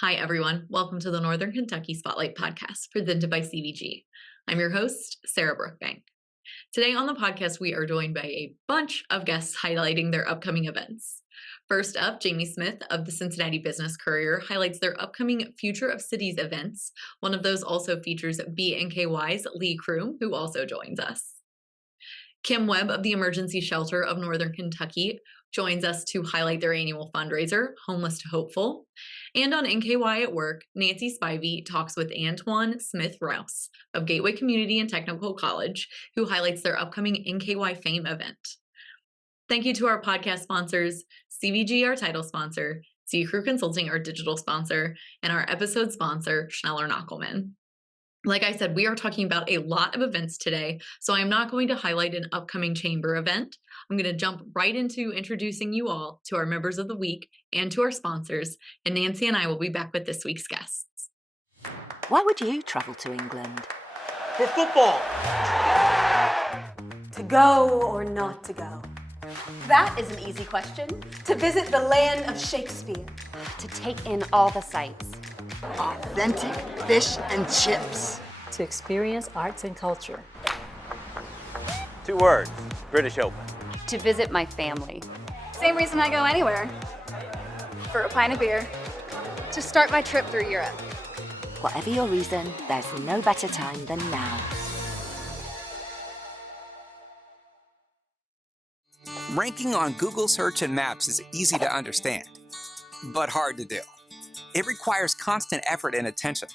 Hi, everyone. Welcome to the Northern Kentucky Spotlight podcast presented by CVG. I'm your host, Sarah Brookbank. Today on the podcast, we are joined by a bunch of guests highlighting their upcoming events. First up, Jamie Smith of the Cincinnati Business Courier highlights their upcoming Future of Cities events. One of those also features BNKY's Lee Crew, who also joins us. Kim Webb of the Emergency Shelter of Northern Kentucky joins us to highlight their annual fundraiser, Homeless to Hopeful. And on NKY at Work, Nancy Spivey talks with Antoine Smith-Rouse of Gateway Community and Technical College, who highlights their upcoming NKY Fame event. Thank you to our podcast sponsors, CVG, our title sponsor, C Crew Consulting, our digital sponsor, and our episode sponsor, Schneller-Knockelman. Like I said, we are talking about a lot of events today, so I am not going to highlight an upcoming chamber event. I'm going to jump right into introducing you all to our members of the week and to our sponsors, and Nancy and I will be back with this week's guests. Why would you travel to England? For football. To go or not to go? That is an easy question. To visit the land of Shakespeare. To take in all the sights. Authentic fish and chips. To experience arts and culture. 2 words, British Open. To visit my family. Same reason I go anywhere. For a pint of beer. To start my trip through Europe. Whatever your reason, there's no better time than now. Ranking on Google Search and Maps is easy to understand, but hard to do. It requires constant effort and attention,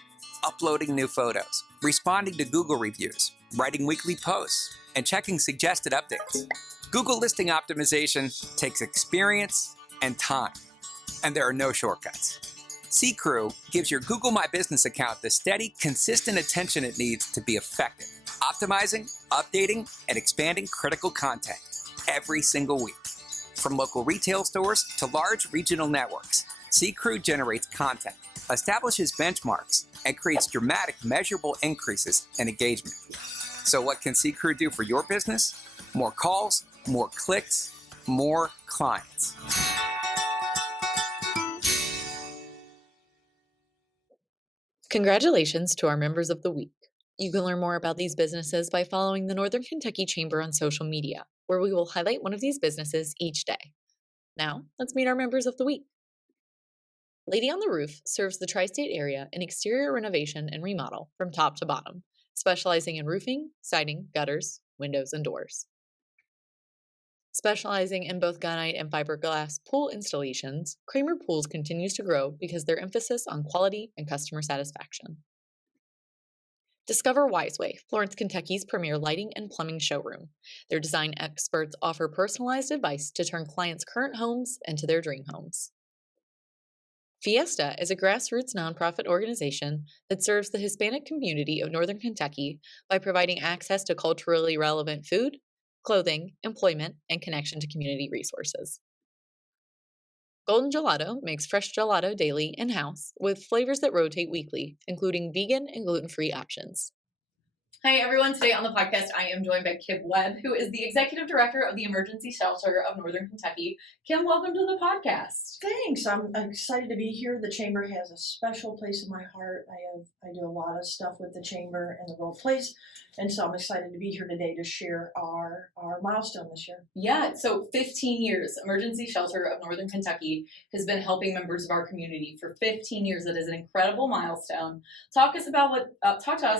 uploading new photos, responding to Google reviews, writing weekly posts, and checking suggested updates. Google listing optimization takes experience and time, and there are no shortcuts. C Crew gives your Google My Business account the steady, consistent attention it needs to be effective, optimizing, updating, and expanding critical content every single week. From local retail stores to large regional networks, C Crew generates content, establishes benchmarks, and creates dramatic, measurable increases in engagement. So what can C Crew do for your business? More calls, more clicks, more clients. Congratulations to our members of the week. You can learn more about these businesses by following the Northern Kentucky Chamber on social media, where we will highlight one of these businesses each day. Now, let's meet our members of the week. Lady on the Roof serves the tri-state area in exterior renovation and remodel from top to bottom, specializing in roofing, siding, gutters, windows, and doors. Specializing in both gunite and fiberglass pool installations, Kramer Pools continues to grow because their emphasis on quality and customer satisfaction. Discover Wiseway, Florence, Kentucky's premier lighting and plumbing showroom. Their design experts offer personalized advice to turn clients' current homes into their dream homes. Fiesta is a grassroots nonprofit organization that serves the Hispanic community of Northern Kentucky by providing access to culturally relevant food, clothing, employment, and connection to community resources. Golden Gelato makes fresh gelato daily in-house with flavors that rotate weekly, including vegan and gluten-free options. Hi, everyone. Today on the podcast, I am joined by Kim Webb, who is the Executive Director of the Emergency Shelter of Northern Kentucky. Kim, welcome to the podcast. Thanks. I'm excited to be here. The Chamber has a special place in my heart. I do a lot of stuff with the Chamber and the role plays, and so I'm excited to be here today to share our milestone this year. Yeah, so 15 years. Emergency Shelter of Northern Kentucky has been helping members of our community for 15 years. It is an incredible milestone. Talk to us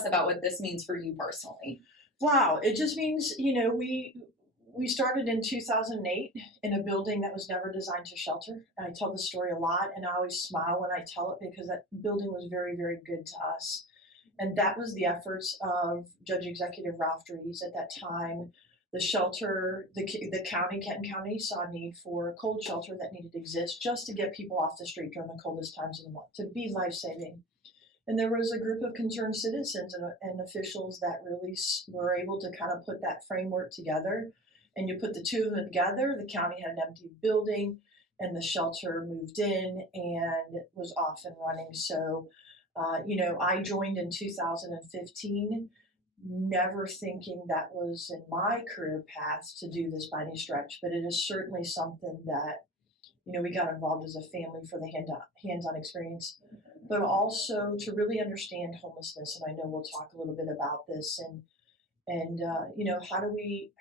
about what this means for you personally. Wow, it just means, we started in 2008 in a building that was never designed to shelter. And I tell the story a lot, and I always smile when I tell it because that building was very, very good to us. And that was the efforts of Judge Executive Ralph Dries at that time. The shelter, the county, Kenton County, saw a need for a cold shelter that needed to exist just to get people off the street during the coldest times of the month, to be life-saving. And there was a group of concerned citizens and officials that really were able to kind of put that framework together. And you put the two of them together, the county had an empty building, and the shelter moved in and was off and running. So, I joined in 2015, never thinking that was in my career path to do this by any stretch, but it is certainly something that, we got involved as a family for the hands-on experience. but also to really understand homelessness. And I know we'll talk a little bit about this, and how do we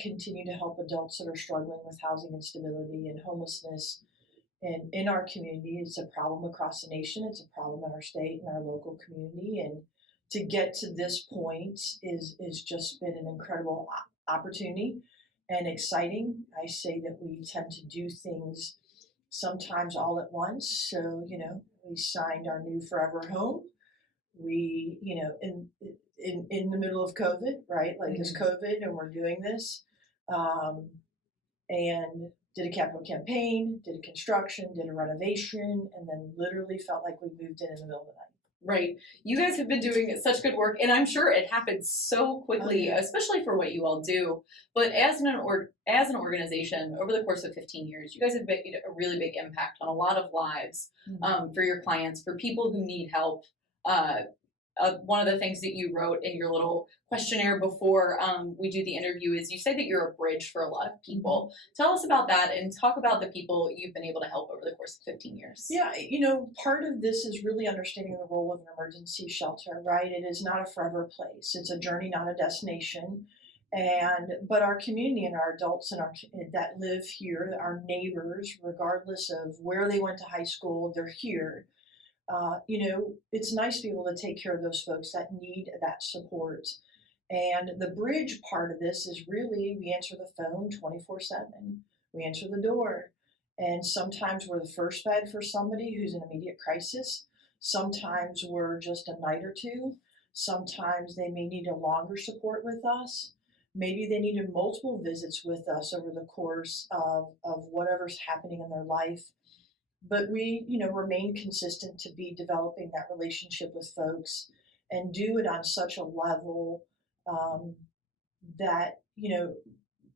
continue to help adults that are struggling with housing instability and homelessness. And in our community, it's a problem across the nation. It's a problem in our state and our local community. And to get to this point is just been an incredible opportunity and exciting. I say that we tend to do things sometimes all at once. So, we signed our new forever home. We, in the middle of COVID, right? Like it's COVID and we're doing this. And did a capital campaign, did a construction, did a renovation, and then literally felt like we moved in the middle of the night. Right. You guys have been doing such good work, and I'm sure it happens so quickly, especially for what you all do. But as an organization, over the course of 15 years, you guys have made a really big impact on a lot of lives for your clients, for people who need help. One of the things that you wrote in your little questionnaire before we do the interview is you say that you're a bridge for a lot of people. Tell us about that and talk about the people you've been able to help over the course of 15 years. Yeah, part of this is really understanding the role of an emergency shelter, right? It is not a forever place. It's a journey, not a destination. But our community and our adults that live here, our neighbors, regardless of where they went to high school, they're here. It's nice to be able to take care of those folks that need that support. And the bridge part of this is really, we answer the phone 24/7. We answer the door. And sometimes we're the first bed for somebody who's in immediate crisis. Sometimes we're just a night or two. Sometimes they may need a longer support with us. Maybe they needed multiple visits with us over the course of whatever's happening in their life. But we, remain consistent to be developing that relationship with folks and do it on such a level that,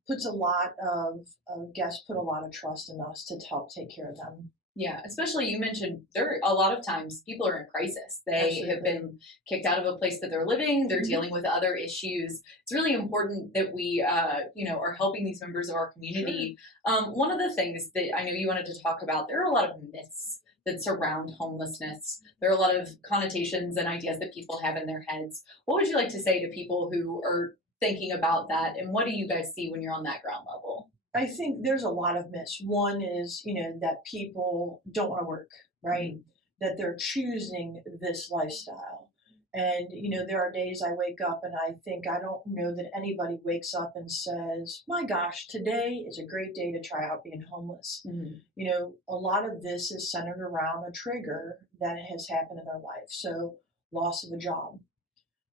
puts a lot of guests put a lot of trust in us to help take care of them. Yeah, especially you mentioned there a lot of times people are in crisis. They have been kicked out of a place that they're living. They're dealing with other issues. It's really important that we, are helping these members of our community. One of the things that I know you wanted to talk about, there are a lot of myths that surround homelessness. There are a lot of connotations and ideas that people have in their heads. What would you like to say to people who are thinking about that? And what do you guys see when you're on that ground level? I think there's a lot of myths. One is, that people don't want to work, right? That they're choosing this lifestyle. And, there are days I wake up and I think, I don't know that anybody wakes up and says, my gosh, today is a great day to try out being homeless. A lot of this is centered around a trigger that has happened in their life. So loss of a job.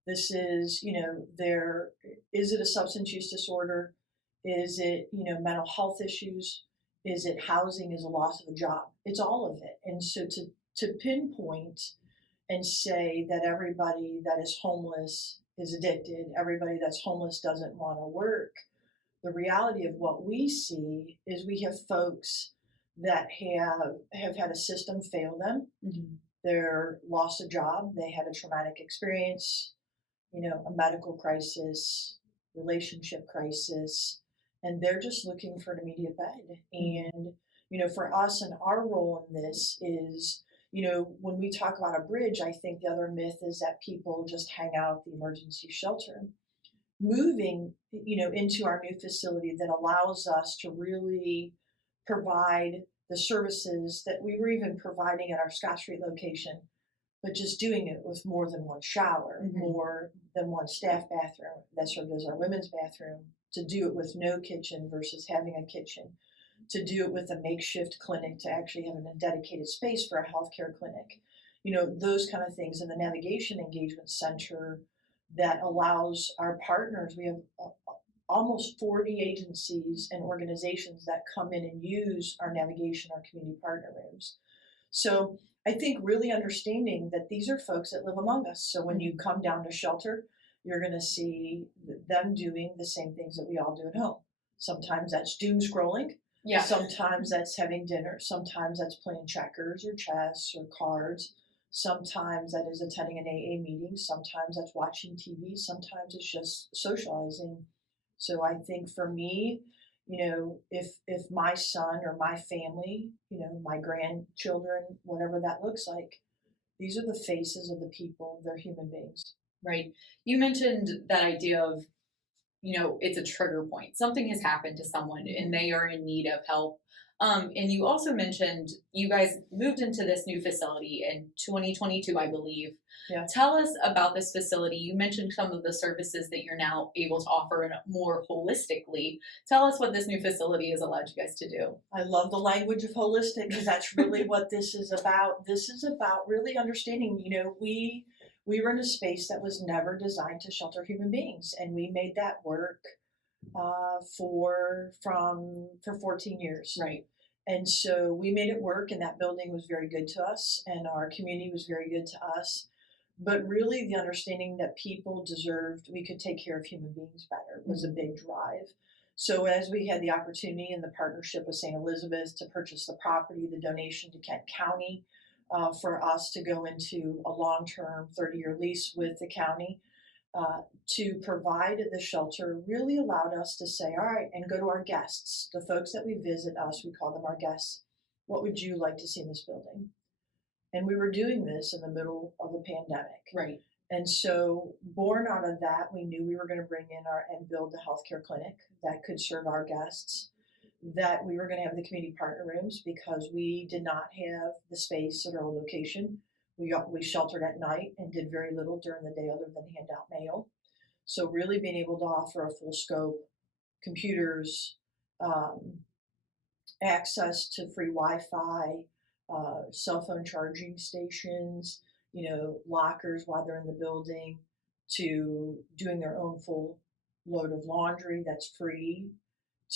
This is, is it a substance use disorder? Is it, mental health issues? Is it housing? Is a loss of a job? It's all of it. And so to pinpoint and say that everybody that is homeless is addicted, everybody that's homeless doesn't want to work, the reality of what we see is we have folks that have had a system fail them. They're lost a job. They had a traumatic experience, a medical crisis, relationship crisis, and they're just looking for an immediate bed. And, for us and our role in this is, when we talk about a bridge, I think the other myth is that people just hang out at the emergency shelter. Moving, into our new facility that allows us to really provide the services that we were even providing at our Scott Street location, but just doing it with more than one shower, more than one staff bathroom that served as our women's bathroom, to do it with no kitchen versus having a kitchen, to do it with a makeshift clinic, to actually have a dedicated space for a healthcare clinic, those kind of things. And the Navigation Engagement Center that allows our partners, we have almost 40 agencies and organizations that come in and use our navigation, our community partner rooms. So I think really understanding that these are folks that live among us. So when you come down to shelter, you're going to see them doing the same things that we all do at home. Sometimes that's doom scrolling. Yeah. Sometimes that's having dinner. Sometimes that's playing checkers or chess or cards. Sometimes that is attending an AA meeting. Sometimes that's watching TV. Sometimes it's just socializing. So I think for me, if my son or my family, my grandchildren, whatever that looks like, These are the faces of the people. They're human beings. Right. You mentioned that idea of, it's a trigger point. Something has happened to someone and they are in need of help. And you also mentioned you guys moved into this new facility in 2022, I believe. Yeah. Tell us about this facility. You mentioned some of the services that you're now able to offer and more holistically. Tell us what this new facility has allowed you guys to do. I love the language of holistic because that's really what this is about. This is about really understanding, we were in a space that was never designed to shelter human beings, and we made that work for 14 years. Right. And so we made it work, and that building was very good to us, and our community was very good to us. But really, the understanding that people deserved we could take care of human beings better was a big drive. So as we had the opportunity in the partnership with St. Elizabeth's to purchase the property, the donation to Kent County, for us to go into a long-term 30-year lease with the county to provide the shelter really allowed us to say, all right, and go to our guests, the folks that we visit us, we call them our guests. What would you like to see in this building? And we were doing this in the middle of a pandemic. Right. And so born out of that, we knew we were going to bring in and build a healthcare clinic that could serve our guests, that we were going to have the community partner rooms because we did not have the space at our location. We sheltered at night and did very little during the day other than hand out mail. So really being able to offer a full scope, computers, access to free Wi-Fi, cell phone charging stations, lockers while they're in the building, to doing their own full load of laundry that's free,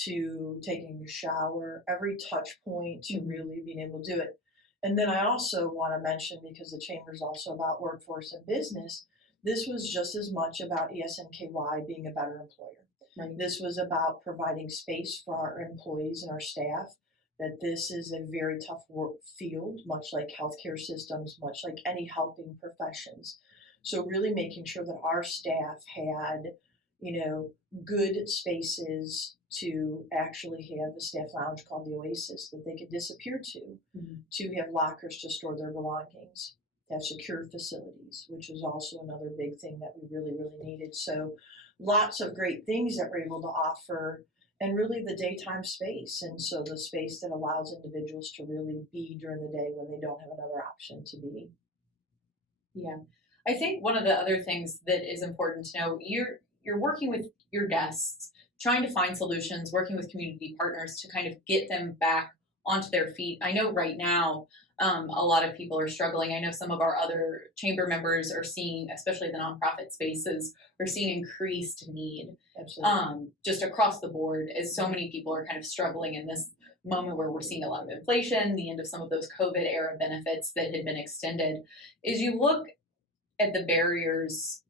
to taking a shower, every touch point to really being able to do it. And then I also want to mention, because the chamber is also about workforce and business, this was just as much about ESNKY being a better employer. Right. This was about providing space for our employees and our staff, that this is a very tough work field, much like healthcare systems, much like any helping professions. So really making sure that our staff had, good spaces to actually have a staff lounge called the Oasis that they could disappear to have lockers to store their belongings, to have secure facilities, which was also another big thing that we really, really needed. So lots of great things that we're able to offer, and really the daytime space. And so the space that allows individuals to really be during the day when they don't have another option to be. Yeah. I think one of the other things that is important to know, you're working with your guests, trying to find solutions, working with community partners to kind of get them back onto their feet. I know right now a lot of people are struggling. I know some of our other chamber members are seeing, especially the nonprofit spaces, are seeing increased need. Absolutely. Just across the board, as so many people are kind of struggling in this moment where we're seeing a lot of inflation, the end of some of those COVID era benefits that had been extended. As you look at the barriers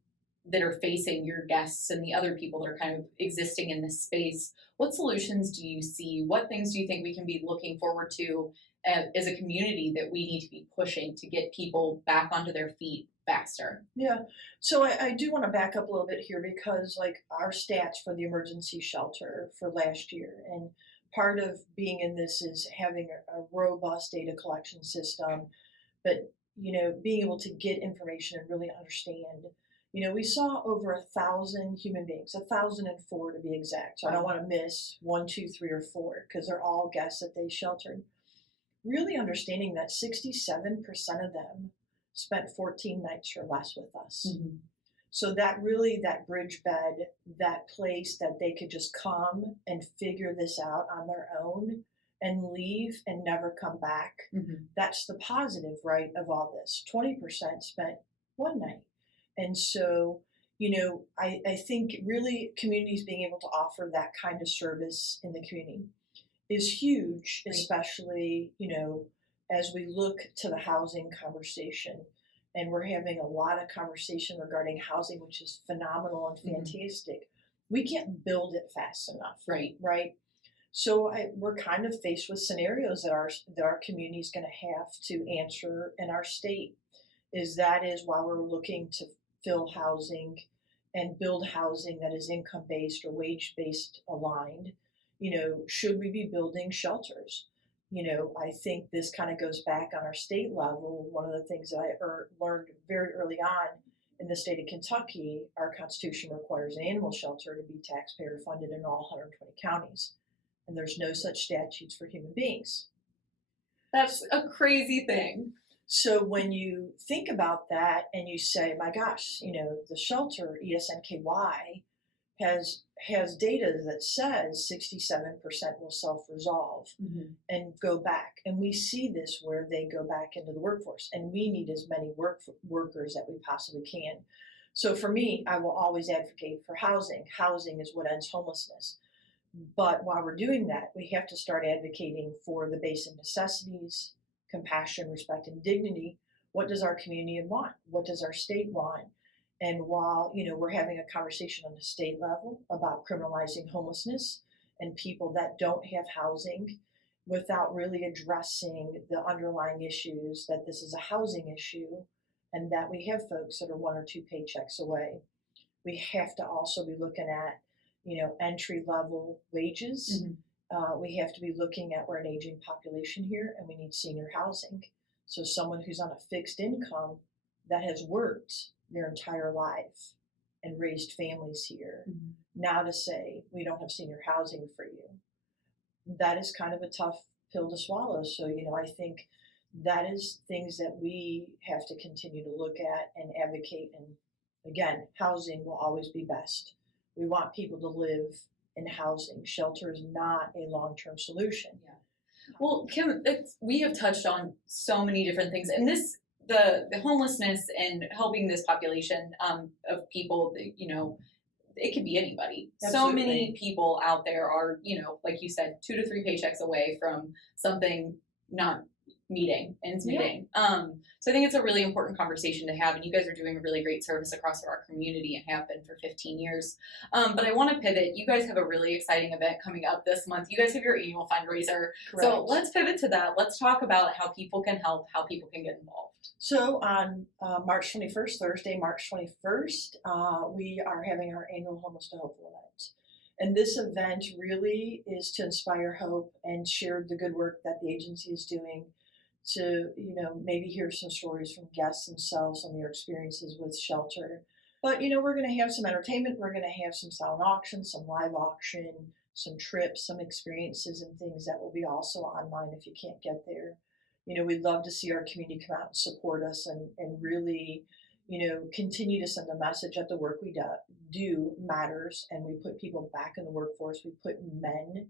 that are facing your guests and the other people that are kind of existing in this space, what solutions do you see? What things do you think we can be looking forward to as a community that we need to be pushing to get people back onto their feet faster? Yeah. So I do want to back up a little bit here, because like our stats for the emergency shelter for last year, and part of being in this is having a robust data collection system, but being able to get information and really understand. We saw over 1,000 human beings, 1,004 to be exact. So I don't want to miss 1, 2, 3, or 4, because they're all guests that they sheltered. Really understanding that 67% of them spent 14 nights or less with us. Mm-hmm. So that bridge bed, that place that they could just come and figure this out on their own and leave and never come back. Mm-hmm. That's the positive, right, of all this. 20% spent one night. And so, I think really communities being able to offer that kind of service in the community is huge, right. Especially, as we look to the housing conversation. And we're having a lot of conversation regarding housing, which is phenomenal and fantastic. Mm-hmm. We can't build it fast enough. Right. So we're kind of faced with scenarios that our community is going to have to answer in our state. Is while we're looking to fill housing and build housing that is income-based or wage-based aligned, should we be building shelters? I think this kind of goes back on our state level. One of the things that I learned very early on in the state of Kentucky, our Constitution requires an animal shelter to be taxpayer funded in all 120 counties. And there's no such statutes for human beings. That's a crazy thing. So when you think about that and you say, my gosh, the shelter, ESNKY, has data that says 67% will self-resolve and go back. And we see this where they go back into the workforce. And we need as many workers that we possibly can. So for me, I will always advocate for housing. Housing is what ends homelessness. But while we're doing that, we have to start advocating for the basic necessities, compassion, respect, and dignity. What does our community want? What does our state want? And while, we're having a conversation on the state level about criminalizing homelessness and people that don't have housing without really addressing the underlying issues, that this is a housing issue and that we have folks that are 1 or 2 paychecks away. We have to also be looking at, entry level wages. We have to be looking at, we're an aging population here and we need senior housing. So someone who's on a fixed income that has worked their entire life and raised families here, now to say we don't have senior housing for you, that is kind of a tough pill to swallow. So, I think that is things that we have to continue to look at and advocate. And again, housing will always be best. We want people to live in housing. Shelter is not a long-term solution. Yeah. Well, Kim, we have touched on so many different things, and the homelessness and helping this population of people, it could be anybody. Absolutely. So many people out there are, like you said, 2 to 3 paychecks away from something not meeting. So I think it's a really important conversation to have, and you guys are doing a really great service across our community and have been for 15 years. But I want to pivot. You guys have a really exciting event coming up this month. You guys have your annual fundraiser. Correct. So let's pivot to that. Let's talk about how people can help, how people can get involved. So on March 21st, Thursday, March 21st, we are having our annual Homeless to Hopeful event. And this event really is to inspire hope and share the good work that the agency is doing, to, maybe hear some stories from guests themselves on their experiences with shelter. But, we're going to have some entertainment. We're going to have some silent auction, some live auction, some trips, some experiences and things that will be also online if you can't get there. We'd love to see our community come out and support us and really, continue to send a message that the work we do matters, and we put people back in the workforce. We put men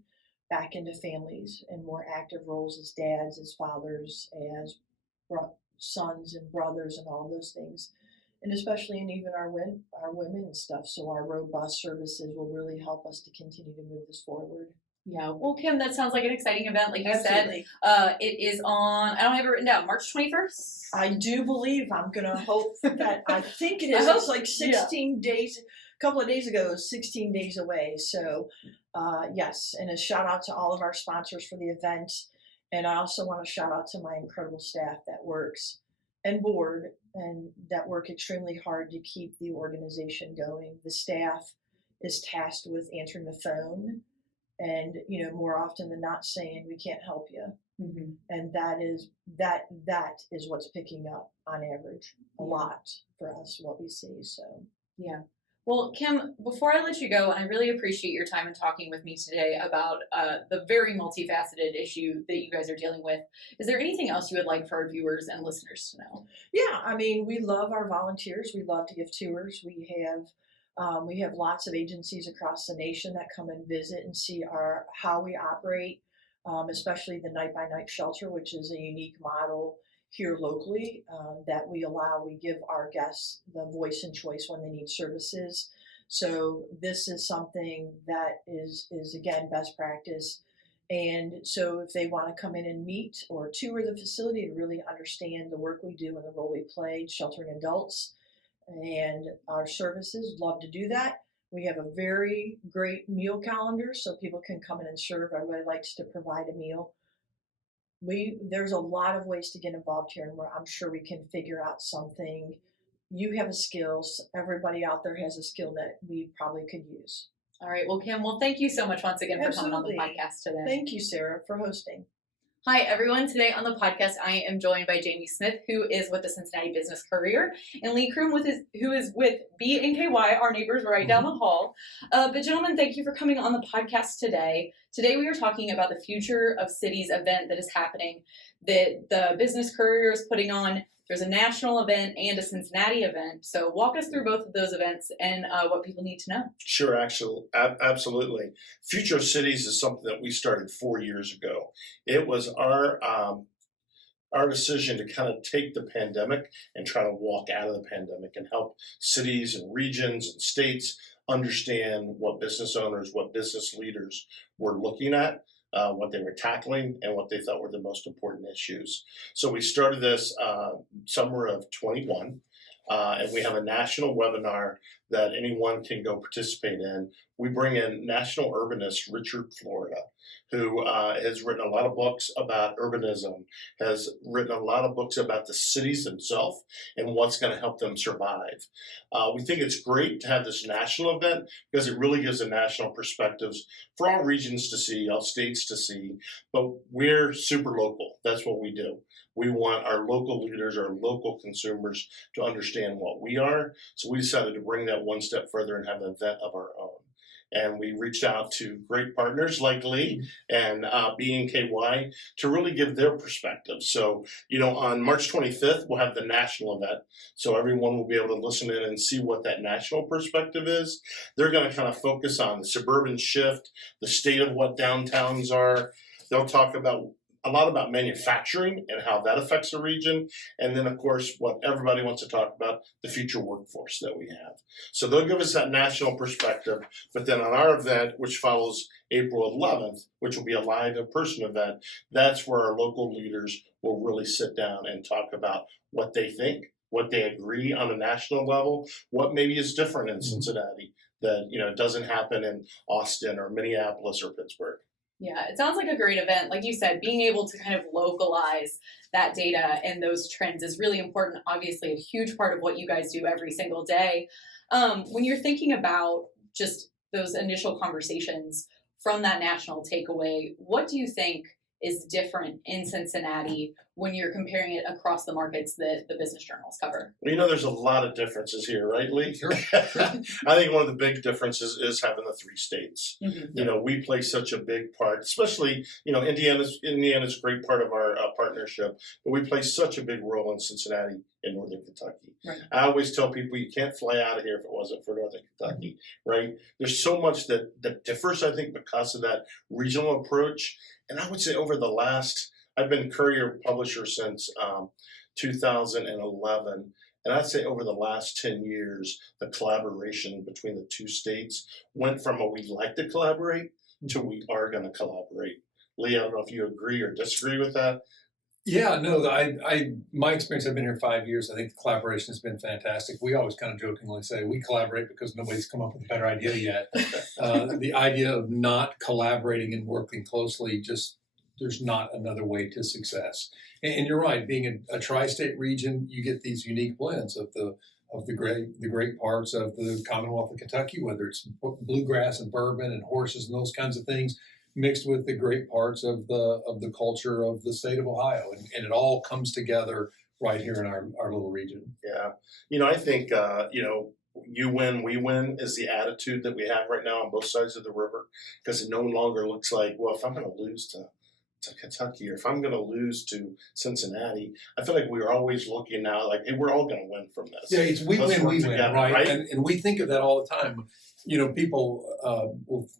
back into families and more active roles as dads, as fathers, as sons and brothers and all those things. And especially in even our women and stuff. So our robust services will really help us to continue to move this forward. Yeah. Well, Kim, that sounds like an exciting event. Like you Absolutely. said, it is on, I don't have it written down, March 21st? I do believe, I'm going to hope that, I think it is. It's like 16 days, a couple of days ago, 16 days away. So yes, and a shout out to all of our sponsors for the event. And I also want to shout out to my incredible staff that works and board and that work extremely hard to keep the organization going. The staff is tasked with answering the phone and, more often than not saying, we can't help you. And that is what's picking up on average a lot for us, what we see. So, yeah. Well, Kim, before I let you go, and I really appreciate your time in talking with me today about the very multifaceted issue that you guys are dealing with, is there anything else you would like for our viewers and listeners to know? Yeah, we love our volunteers. We love to give tours. We have lots of agencies across the nation that come and visit and see how we operate, especially the night-by-night shelter, which is a unique model here locally that we give our guests the voice and choice when they need services. So this is something that is again, best practice. And so if they want to come in and meet or tour the facility to really understand the work we do and the role we play sheltering adults and our services, love to do that. We have a very great meal calendar so people can come in and serve. Everybody likes to provide a meal. There's a lot of ways to get involved here, and I'm sure we can figure out something. You have a skill. Everybody out there has a skill that we probably could use. All right. Well, Kim, thank you so much once again for coming on the Absolutely. podcast today. Thank you, Sarah, for hosting. Hi, everyone. Today on the podcast, I am joined by Jamie Smith, who is with the Cincinnati Business Courier, and Lee Kroom, who is with BNKY, our neighbors right down the hall. But gentlemen, thank you for coming on the podcast today. Today we are talking about the Future of Cities event that is happening, that the Business Courier is putting on. There's a national event and a Cincinnati event. So walk us through both of those events and what people need to know. Sure, actually, absolutely. Future of Cities is something that we started 4 years ago. It was our decision to kind of take the pandemic and try to walk out of the pandemic and help cities and regions and states understand what business owners, what business leaders were looking at, what they were tackling, and what they thought were the most important issues. So we started this summer of 21, and we have a national webinar that anyone can go participate in. We bring in national urbanist Richard Florida, who has written a lot of books about urbanism, has written a lot of books about the cities themselves and what's going to help them survive. We think it's great to have this national event because it really gives a national perspectives for all regions to see, all states to see, but we're super local. That's what we do. We want our local leaders, our local consumers to understand what we are. So we decided to bring that one step further and have an event of our own. And we reached out to great partners like Lee and BNKY to really give their perspective. So, on March 25th, we'll have the national event. So everyone will be able to listen in and see what that national perspective is. They're going to kind of focus on the suburban shift, the state of what downtowns are. They'll talk a lot about manufacturing and how that affects the region. And then, of course, what everybody wants to talk about, the future workforce that we have. So they'll give us that national perspective. But then on our event, which follows April 11th, which will be a live in-person event, that's where our local leaders will really sit down and talk about what they think, what they agree on a national level, what maybe is different in Cincinnati that, doesn't happen in Austin or Minneapolis or Pittsburgh. Yeah, it sounds like a great event. Like you said, being able to kind of localize that data and those trends is really important. Obviously, a huge part of what you guys do every single day. When you're thinking about just those initial conversations from that national takeaway, what do you think is different in Cincinnati when you're comparing it across the markets that the business journals cover? Well, there's a lot of differences here, right, Lee? Sure. I think one of the big differences is having the 3 states. Mm-hmm. We play such a big part, especially, Indiana's a great part of our partnership, but we play such a big role in Cincinnati and Northern Kentucky. Right. I always tell people you can't fly out of here if it wasn't for Northern Kentucky, right? There's so much that differs, I think, because of that regional approach. And I would say I've been Courier publisher since 2011. And I'd say over the last 10 years, the collaboration between the 2 states went from a we like to collaborate to we are going to collaborate. Lee, I don't know if you agree or disagree with that. Yeah, no, my experience, I've been here 5 years. I think the collaboration has been fantastic. We always kind of jokingly say we collaborate because nobody's come up with a better idea yet. The idea of not collaborating and working closely, there's not another way to success. And you're right, being a tri-state region, you get these unique blends of the great parts of the Commonwealth of Kentucky, whether it's bluegrass and bourbon and horses and those kinds of things, mixed with the great parts of the culture of the state of Ohio. And it all comes together right here in our little region. Yeah. I think, you win, we win is the attitude that we have right now on both sides of the river, because it no longer looks like, well, if I'm going to lose to Kentucky or if I'm going to lose to Cincinnati, I feel like we're always looking now like, hey, we're all going to win from this. Yeah, it's we Let's win, work we win, together, right? And we think of that all the time. People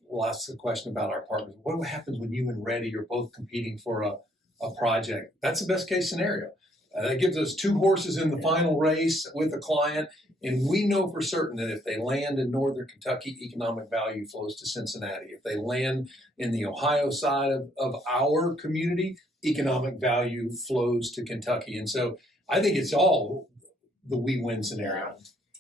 will ask the question about our partners. What happens when you and Reddy are both competing for a project? That's the best case scenario. That gives us 2 horses in the final race with a client. And we know for certain that if they land in Northern Kentucky, economic value flows to Cincinnati. If they land in the Ohio side of our community, economic value flows to Kentucky. And so I think it's all the we-win scenario.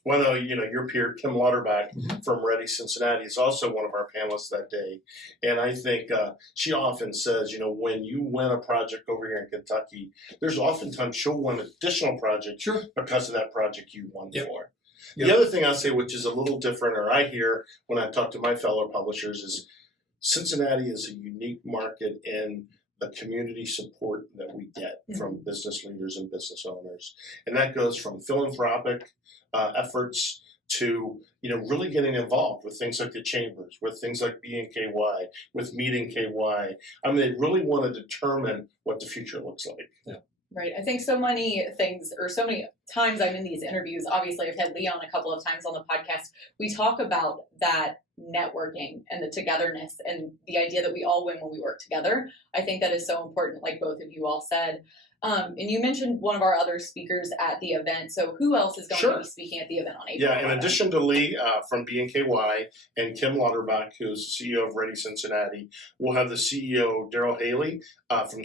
Well, your peer, Kim Lauterbach from Ready Cincinnati, is also one of our panelists that day. And I think she often says, when you win a project over here in Kentucky, there's oftentimes she'll win additional projects because of that project you won for. Yep. The other thing I'll say, which is a little different, or I hear when I talk to my fellow publishers, is Cincinnati is a unique market in the community support that we get from business leaders and business owners. And that goes from philanthropic efforts to, really getting involved with things like the chambers, with things like BNKY, with Meet NKY. I mean, they really want to determine what the future looks like. Yeah. Right. I think so many things, or so many times I'm in these interviews, obviously I've had Leon a couple of times on the podcast, we talk about that networking and the togetherness and the idea that we all win when we work together. I think that is so important, like both of you all said. And you mentioned one of our other speakers at the event. So who else is going to be speaking at the event on April? Yeah, in addition to Lee from BNKY and Kim Lauterbach, who's the CEO of Ready Cincinnati, we'll have the CEO, Daryl Haley, from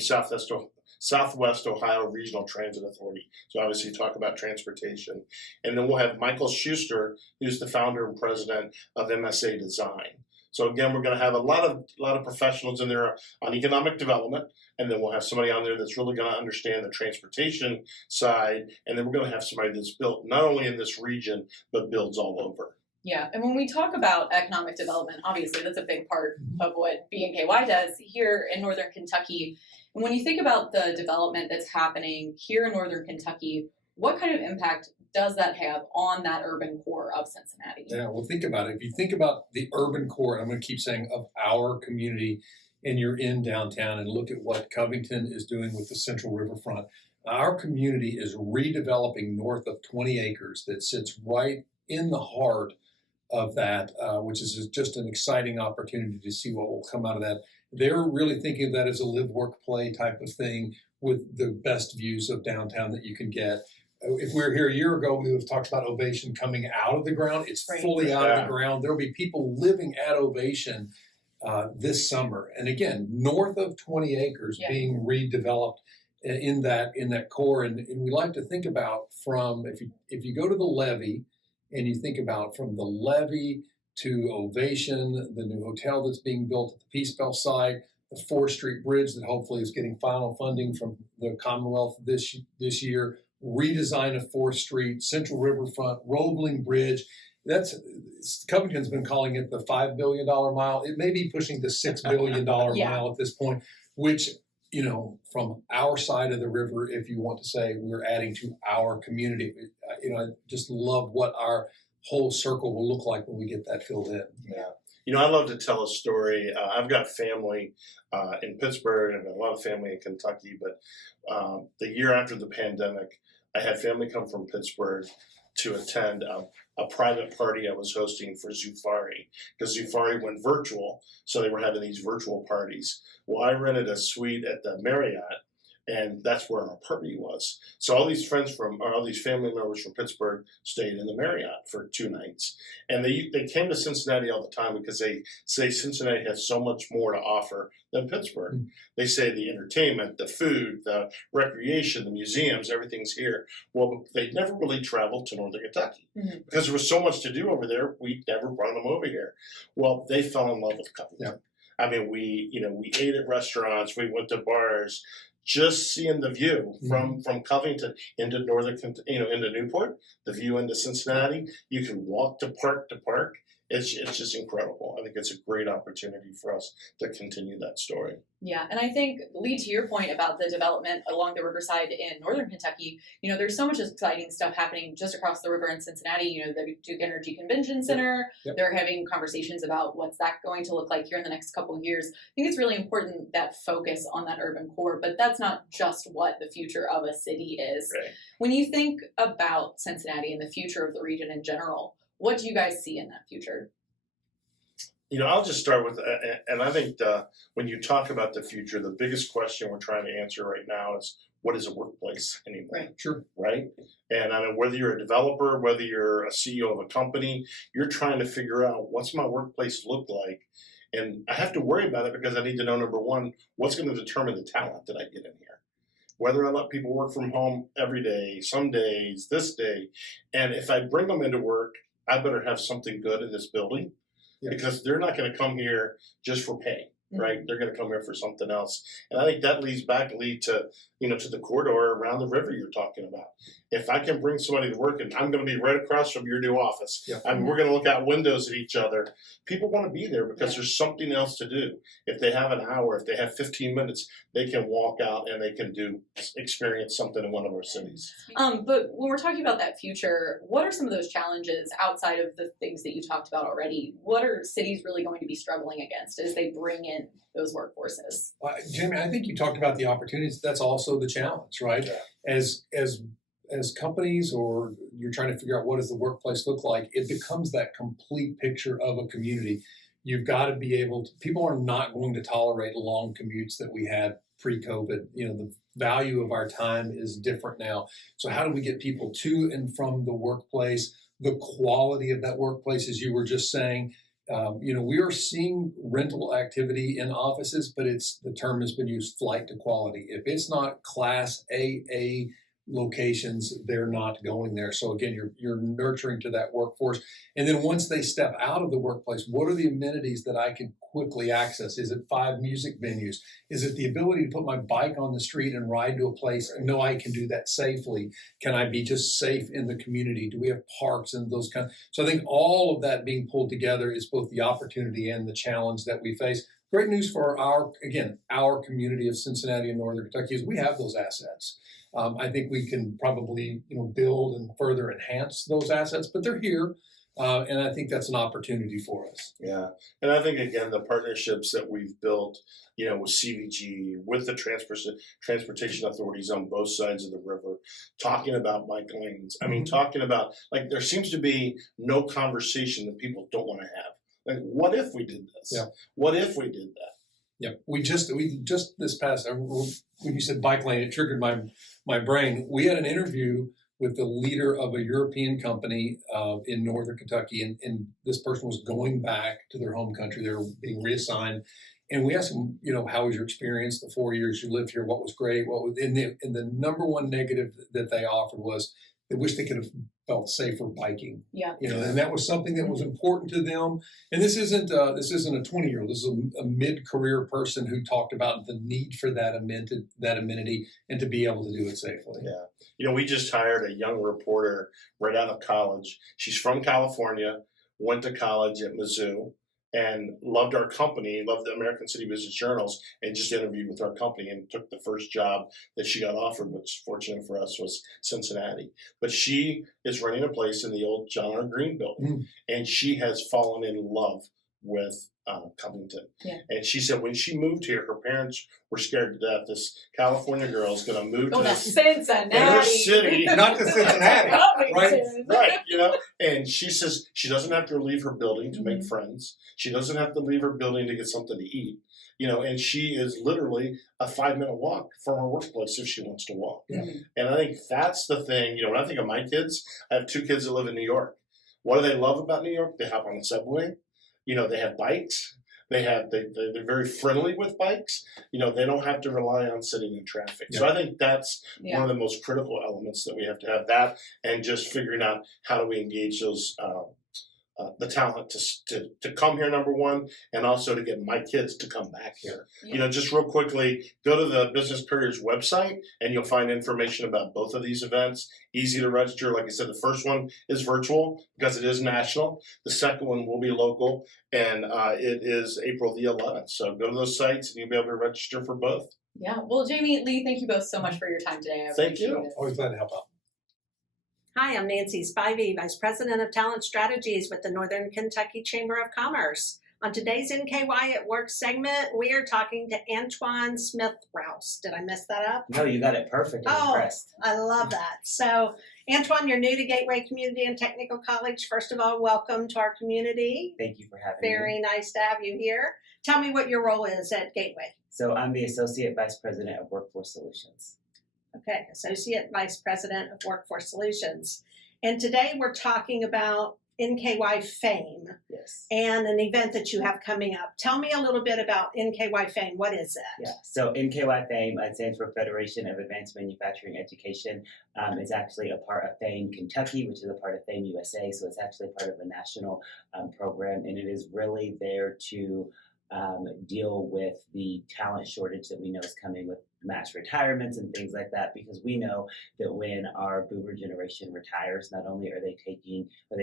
Southwest Ohio Regional Transit Authority. So obviously talk about transportation. And then we'll have Michael Schuster, who's the founder and president of MSA Design. So again, we're going to have a lot of professionals in there on economic development, and then we'll have somebody on there that's really going to understand the transportation side, and then we're going to have somebody that's built not only in this region, but builds all over. Yeah, and when we talk about economic development, obviously that's a big part of what BNKY does here in Northern Kentucky. And when you think about the development that's happening here in Northern Kentucky, what kind of impact does that have on that urban core of Cincinnati? Yeah, well, think about it. If you think about the urban core, and I'm going to keep saying of our community, and you're in downtown and look at what Covington is doing with the Central Riverfront, our community is redeveloping north of 20 acres that sits right in the heart of that, which is just an exciting opportunity to see what will come out of that. They're really thinking of that as a live, work, play type of thing with the best views of downtown that you can get. If we were here a year ago, we would have talked about Ovation coming out of the ground. It's fully out of the ground. There will be people living at Ovation this summer. And again, north of 20 acres being redeveloped in that core. And we like to think about from, if you go to the levee and you think about from the levee to Ovation, the new hotel that's being built at the Peace Bell site, the 4th Street Bridge that hopefully is getting final funding from the Commonwealth this year, redesign of 4th Street, Central Riverfront, Roebling Bridge. Covington's been calling it the $5 billion mile. It may be pushing the $6 billion mile at this point, which, from our side of the river, if you want to say we're adding to our community, I just love what our whole circle will look like when we get that filled in. Yeah. I love to tell a story. I've got family in Pittsburgh, and I've got a lot of family in Kentucky, but the year after the pandemic, I had family come from Pittsburgh to attend a private party I was hosting for Zufari, because Zufari went virtual, so they were having these virtual parties. Well, I rented a suite at the Marriott, and that's where our party was. So all these family members from Pittsburgh stayed in the Marriott for 2 nights. And they came to Cincinnati all the time because they say Cincinnati has so much more to offer than Pittsburgh. Mm-hmm. They say the entertainment, the food, the recreation, the museums, everything's here. Well, they never really traveled to Northern Kentucky because there was so much to do over there. We never brought them over here. Well, they fell in love with Covington. Yeah. I mean, we ate at restaurants, we went to bars. Just seeing the view from Covington into into Newport, the view into Cincinnati, you can walk to park. It's just incredible. I think it's a great opportunity for us to continue that story. Yeah, and I think, Lee, to your point about the development along the riverside in Northern Kentucky, there's so much exciting stuff happening just across the river in Cincinnati. The Duke Energy Convention Center, they're having conversations about what's that going to look like here in the next couple of years. I think it's really important that focus on that urban core, but that's not just what the future of a city is. Right. When you think about Cincinnati and the future of the region in general, what do you guys see in that future? I'll just start with, and I think when you talk about the future, the biggest question we're trying to answer right now is, what is a workplace anymore? Right. Sure. Right? And I mean, whether you're a developer, whether you're a CEO of a company, you're trying to figure out, what's my workplace look like? And I have to worry about it because I need to know, number one, what's going to determine the talent that I get in here. Whether I let people work from home every day, some days, this day. And if I bring them into work, I better have something good in this building, because they're not going to come here just for pay. right? They're going to come here for something else. And I think that leads to, to the corridor around the river you're talking about. If I can bring somebody to work and I'm going to be right across from your new office, and we're going to look out windows at each other, people want to be there because there's something else to do. If they have an hour, if they have 15 minutes, they can walk out and they can experience something in one of our cities. But when we're talking about that future, what are some of those challenges outside of the things that you talked about already? What are cities really going to be struggling against as they bring in those workforces? Jamie, I think you talked about the opportunities. That's also the challenge, right? Yeah. As companies, or you're trying to figure out what does the workplace look like, it becomes that complete picture of a community. You've got to be able to, people are not going to tolerate long commutes that we had pre-COVID. The value of our time is different now. So how do we get people to and from the workplace? The quality of that workplace, as you were just saying, we are seeing rental activity in offices, but the term has been used, flight to quality. If it's not class AA locations, they're not going there. So again, you're nurturing to that workforce. And then once they step out of the workplace, what are the amenities that I can quickly access? Is it 5 music venues? Is it the ability to put my bike on the street and ride to a place and know I can do that safely? Can I be just safe in the community? Do we have parks and those kinds? So I think all of that being pulled together is both the opportunity and the challenge that we face. Great news for our community of Cincinnati and Northern Kentucky is we have those assets. I think we can probably, build and further enhance those assets, but they're here, and I think that's an opportunity for us. Yeah, and I think again the partnerships that we've built, with CVG, with the transportation authorities on both sides of the river, talking about bike lanes. I mean, talking about there seems to be no conversation that people don't want to have. Like, what if we did this? Yeah. What if we did that? Yeah, we just this past, when you said bike lane, it triggered my brain. We had an interview with the leader of a European company in Northern Kentucky, and this person was going back to their home country. They were being reassigned, and we asked him, how was your experience the 4 years you lived here? What was great? And the number one negative that they offered was they wish they could have felt safer biking. Yeah. And that was something that was important to them. And this isn't a 20-year-old. This is a mid-career person who talked about the need for that amenity and to be able to do it safely. Yeah. We just hired a young reporter right out of college. She's from California, went to college at Mizzou, and loved our company, loved the American City Business Journals, and just interviewed with our company and took the first job that she got offered, which fortunate for us was Cincinnati. But she is running a place in the old John R. Green building, and she has fallen in love with Covington. Yeah. And she said when she moved here, her parents were scared to death. This California girl is going to move to Cincinnati. Inner city, not to Cincinnati, right? Right, And she says she doesn't have to leave her building to make friends. She doesn't have to leave her building to get something to eat. And she is literally a 5-minute walk from her workplace if she wants to walk. Yeah. And I think that's the thing. When I think of my kids, I have 2 kids that live in New York. What do they love about New York? They hop on the subway. They have bikes. They're very friendly with bikes. They don't have to rely on sitting in traffic. Yeah. So I think that's one of the most critical elements that we have to have, that and just figuring out how do we engage those the talent to come here, number one, and also to get my kids to come back here. Yeah. Just real quickly, go to the Business Courier's website and you'll find information about both of these events. Easy to register. Like I said, the first one is virtual because it is national. The second one will be local, and it is April the 11th. So go to those sites and you'll be able to register for both. Yeah. Well, Jamie, Lee, thank you both so much for your time today. Thank you. Always glad to help out. Hi, I'm Nancy Spivey, Vice President of Talent Strategies with the Northern Kentucky Chamber of Commerce. On today's NKY at Work segment, we are talking to Antoine Smith-Rouse. Did I mess that up? No, you got it perfect. I'm impressed. I love that. So, Antoine, you're new to Gateway Community and Technical College. First of all, welcome to our community. Thank you for having me. Very nice to have you here. Tell me what your role is at Gateway. So, I'm the Associate Vice President of Workforce Solutions. Okay, Associate Vice President of Workforce Solutions. And today we're talking about NKY Fame. Yes. And an event that you have coming up. Tell me a little bit about NKY Fame. What is it? Yeah, so NKY Fame stands for Federation of Advanced Manufacturing Education. It's actually a part of Fame Kentucky, which is a part of Fame USA. So it's actually part of a national program, and it is really there to deal with the talent shortage that we know is coming with mass retirements and things like that, because we know that when our boomer generation retires, not only are they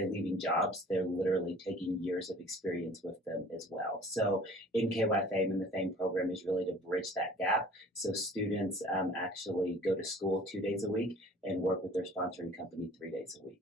leaving jobs, they're literally taking years of experience with them as well. So NKY Fame and the Fame program is really to bridge that gap. So students actually go to school 2 days a week and work with their sponsoring company 3 days a week.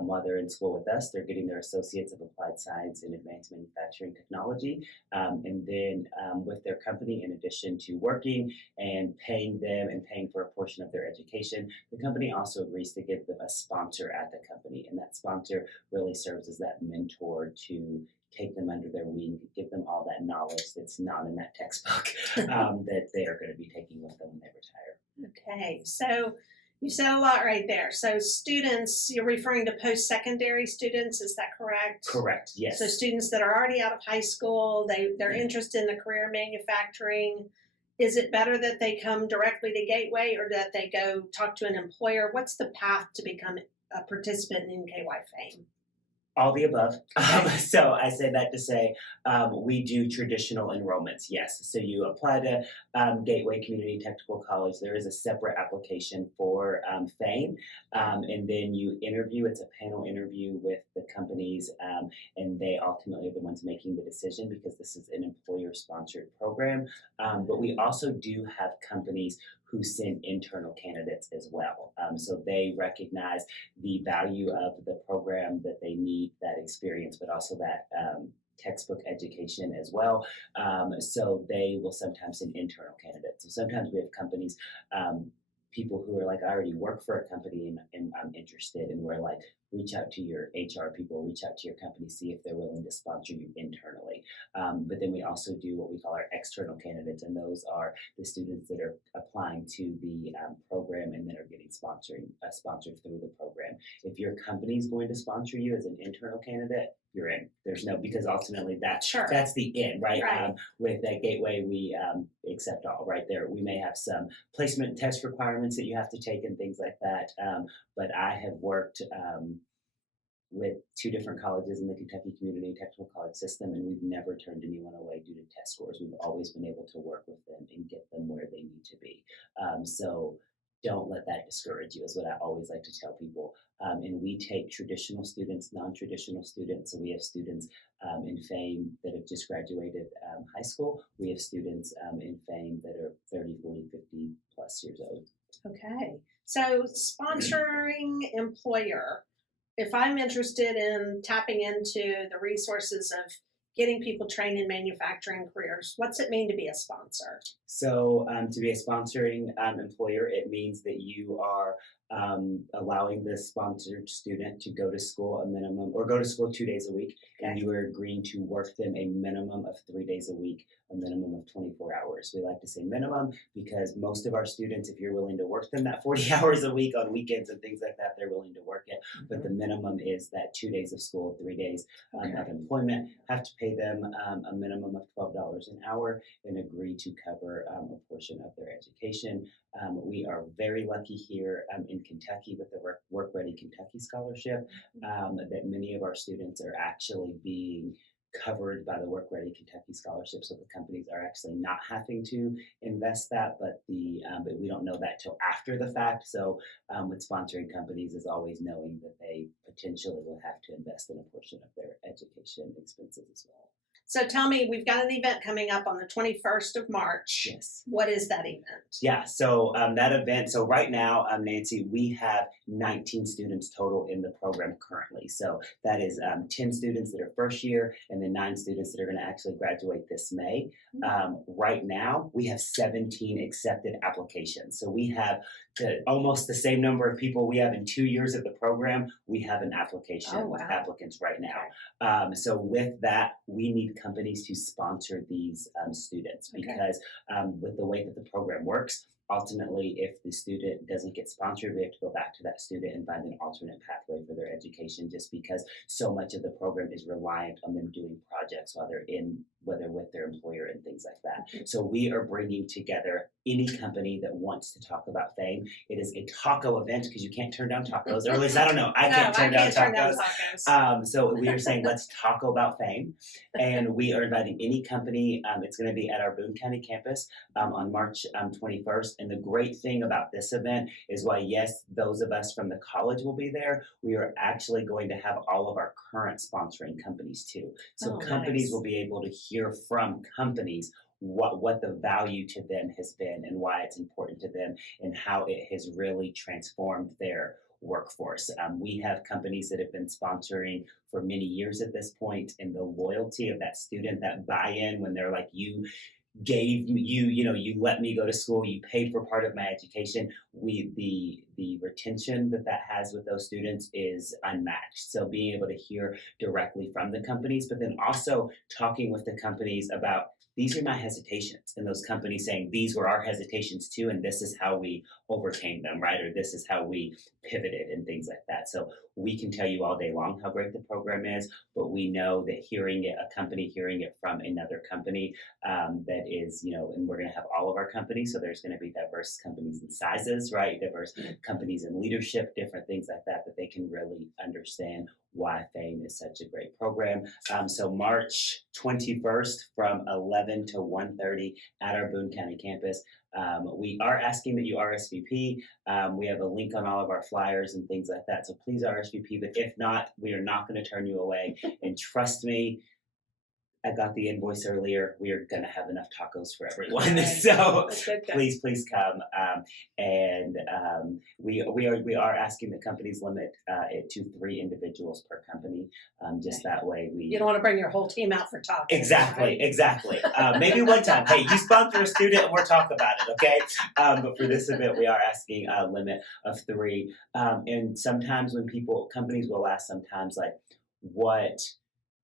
While they're in school with us, they're getting their Associates of Applied Science in Advanced Manufacturing Technology. And then with their company, in addition to working and paying them and paying for a portion of their education, the company also agrees to give them a sponsor at the company. And that sponsor really serves as that mentor to take them under their wing, give them all that knowledge that's not in that textbook that they are going to be taking with them when they retire. Okay, so you said a lot right there. So students, you're referring to post-secondary students, is that correct? Correct, yes. So students that are already out of high school, they're interested in a career in manufacturing. Is it better that they come directly to Gateway or that they go talk to an employer? What's the path to become a participant in NKY Fame? All the above. So I say that to say we do traditional enrollments, yes. So you apply to Gateway Community Technical College. There is a separate application for Fame, and then you interview. It's a panel interview with the companies, and they ultimately are the ones making the decision because this is an employer-sponsored program. But we also do have companies who send internal candidates as well. So they recognize the value of the program, that they need that experience, but also that textbook education as well. So they will sometimes send internal candidates. So sometimes we have companies, people who are like, I already work for a company and I'm interested, and we're like, reach out to your HR people, reach out to your company, see if they're willing to sponsor you internally. But then we also do what we call our external candidates, and those are the students that are applying to the program and then are getting sponsored through the program. If your company is going to sponsor you as an internal candidate, you're in. There's no, because ultimately that's the end, right? With that Gateway, we accept all right there. We may have some placement test requirements that you have to take and things like that. But I have worked with 2 different colleges in the Kentucky Community Technical College system, and we've never turned anyone away due to test scores. We've always been able to work with them and get them where they need to be. So don't let that discourage you, is what I always like to tell people. And we take traditional students, non-traditional students. So we have students in Fame that have just graduated high school. We have students in Fame that are 30, 40, 50 plus years old. Okay. So sponsoring employer, if I'm interested in tapping into the resources of getting people trained in manufacturing careers, what's it mean to be a sponsor? So to be a sponsoring employer, it means that you are allowing the sponsored student to go to school go to school 2 days a week, and you are agreeing to work them a minimum of 3 days a week, a minimum of 24 hours. We like to say minimum because most of our students, if you're willing to work them that 40 hours a week on weekends and things like that, they're willing to work it. But the minimum is that 2 days of school, 3 days of employment. Have to pay them a minimum of $12 an hour and agree to cover a portion of their education. We are very lucky here in Kentucky with the Work Ready Kentucky Scholarship that many of our students are actually being covered by the Work Ready Kentucky Scholarship, so the companies are actually not having to invest that, but we don't know that till after the fact. So with sponsoring companies is always knowing that they potentially will have to invest in a portion of their education expenses as well. So tell me, we've got an event coming up on the 21st of March. Yes. What is that event? Yeah, so that event, so right now, Nancy, we have 19 students total in the program currently. So that is 10 students that are first year and then 9 students that are going to actually graduate this May. Right now, we have 17 accepted applications. So we have almost the same number of people we have in 2 years of the program. We have an application with applicants right now. So with that, we need companies to sponsor these students because with the way that the program works, ultimately, if the student doesn't get sponsored, we have to go back to that student and find an alternate pathway for their education, just because so much of the program is reliant on them doing projects while they're in whether with their employer and things like that. So we are bringing together any company that wants to talk about fame. It is a taco event because you can't turn down tacos, or at least I don't know. I can't turn down tacos. So we are saying let's talk about fame, and we are inviting any company. It's going to be at our Boone County campus on March 21st. And the great thing about this event is why, yes, those of us from the college will be there. We are actually going to have all of our current sponsoring companies too. So companies will be able to hear from companies what the value to them has been and why it's important to them and how it has really transformed their workforce. We have companies that have been sponsoring for many years at this point, and the loyalty of that student, that buy-in when they're like, you gave me, you let me go to school, you paid for part of my education. The retention that has with those students is unmatched. So being able to hear directly from the companies, but then also talking with the companies about, these are my hesitations, and those companies saying these were our hesitations too, and this is how we overcame them, right? Or this is how we pivoted and things like that. So we can tell you all day long how great the program is, but we know that hearing it, a company hearing it from another company that is, and we're going to have all of our companies. So there's going to be diverse companies in sizes, right? Diverse companies in leadership, different things like that they can really understand why fame is such a great program. So March 21st from 11 to 1:30 at our Boone County campus. We are asking that you RSVP. We have a link on all of our flyers and things like that. So please RSVP, but if not, we are not going to turn you away. And trust me, I got the invoice earlier. We are going to have enough tacos for everyone. So please come. And we are asking the companies limit it to 3 individuals per company. Just that way you don't want to bring your whole team out for tacos. Exactly. Maybe one time. Hey, you sponsor a student and we'll talk about it, okay? But for this event, we are asking a limit of 3. And sometimes when companies will ask sometimes like, what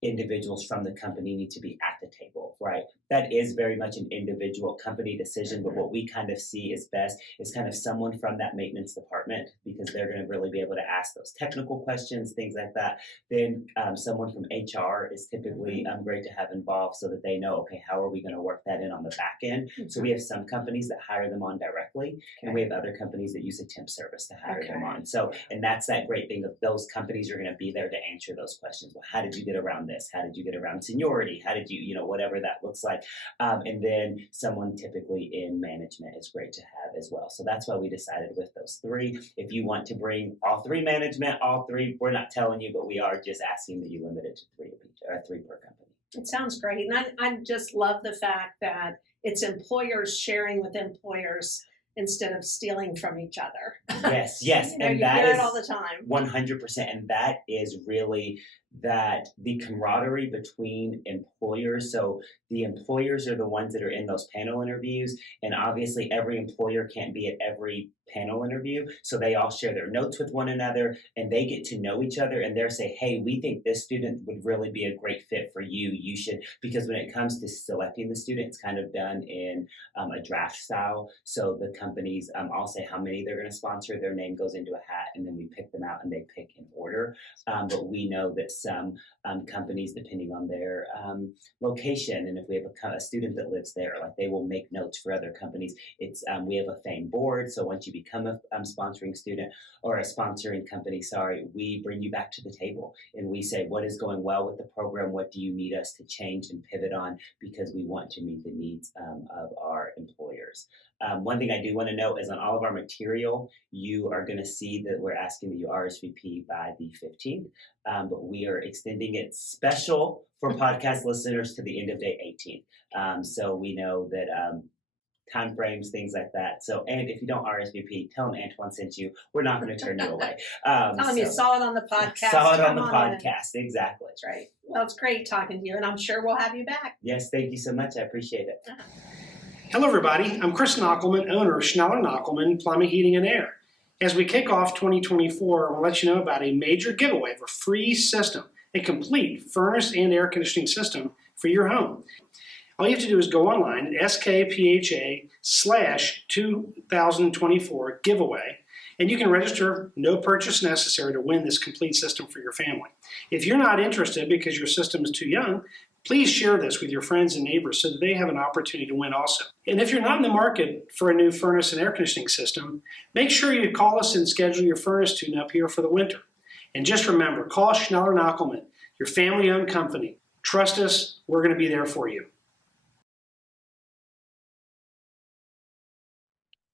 individuals from the company need to be at the table, right? That is very much an individual company decision, but what we kind of see is best is kind of someone from that maintenance department, because they're going to really be able to ask those technical questions, things like that. Then someone from HR is typically great to have involved so that they know, okay, how are we going to work that in on the back end? So we have some companies that hire them on directly, and we have other companies that use a temp service to hire them on. So, and that's that great thing of those companies are going to be there to answer those questions. Well, how did you get around this? How did you get around seniority? How did you, whatever that looks like. And then someone typically in management is great to have as well. So that's why we decided with those 3. If you want to bring all 3 management, all 3, we're not telling you, but we are just asking that you limit it to 3 per company. It sounds great. And I just love the fact that it's employers sharing with employers instead of stealing from each other. Yes. And you hear it all the time. 100%. And that is really that the camaraderie between employers. So the employers are the ones that are in those panel interviews. And obviously every employer can't be at every panel interview. So they all share their notes with one another and they get to know each other, and they're say, hey, we think this student would really be a great fit for you. You should, because when it comes to selecting the student, it's kind of done in a draft style. So the companies all say how many they're going to sponsor. Their name goes into a hat and then we pick them out and they pick in order. But we know that some companies, depending on their location, and if we have a student that lives there, like they will make notes for other companies. It's we have a fame board. So once you become a sponsoring student or a sponsoring company, we bring you back to the table and we say, what is going well with the program? What do you need us to change and pivot on? Because we want to meet the needs of our employers. One thing I do want to note is on all of our material, you are going to see that we're asking that you RSVP by the 15th, but we are extending it special for podcast listeners to the end of day 18th. So we know that time frames, things like that. So, and if you don't RSVP, tell them Antoine sent you. We're not going to turn you away. Tell them you saw it on the podcast. Saw it on the podcast, exactly. That's right. Well, it's great talking to you, and I'm sure we'll have you back. Yes, thank you so much. I appreciate it. Hello, everybody. I'm Chris Knockelman, owner of Schneller Knockelman Plumbing, Heating, and Air. As we kick off 2024, I want to let you know about a major giveaway of a free system, a complete furnace and air conditioning system for your home. All you have to do is go online at skpha/2024 giveaway, and you can register, no purchase necessary, to win this complete system for your family. If you're not interested because your system is too young, Please share this with your friends and neighbors so that they have an opportunity to win also. And if you're not in the market for a new furnace and air conditioning system, make sure you call us and schedule your furnace tune-up here for the winter. And just remember, call Schneller Knockelman, your family-owned company. Trust us, we're going to be there for you.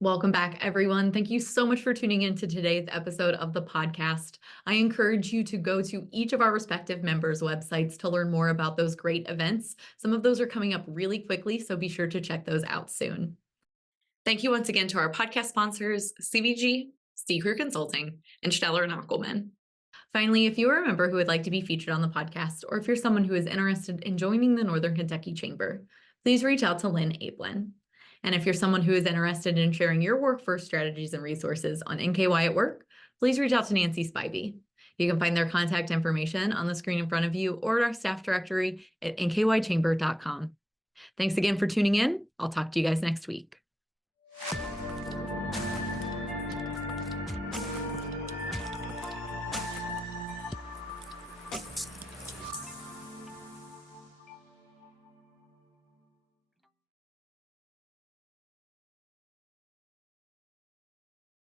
Welcome back, everyone. Thank you so much for tuning in to today's episode of the podcast. I encourage you to go to each of our respective members' websites to learn more about those great events. Some of those are coming up really quickly, so be sure to check those out soon. Thank you once again to our podcast sponsors, CVG, Career Consulting, and Schneller Knockelman. Finally, if you are a member who would like to be featured on the podcast, or if you're someone who is interested in joining the Northern Kentucky Chamber, please reach out to Lynn Ablin. And if you're someone who is interested in sharing your workforce strategies and resources on NKY at Work, please reach out to Nancy Spivey. You can find their contact information on the screen in front of you or at our staff directory at nkychamber.com. Thanks again for tuning in. I'll talk to you guys next week.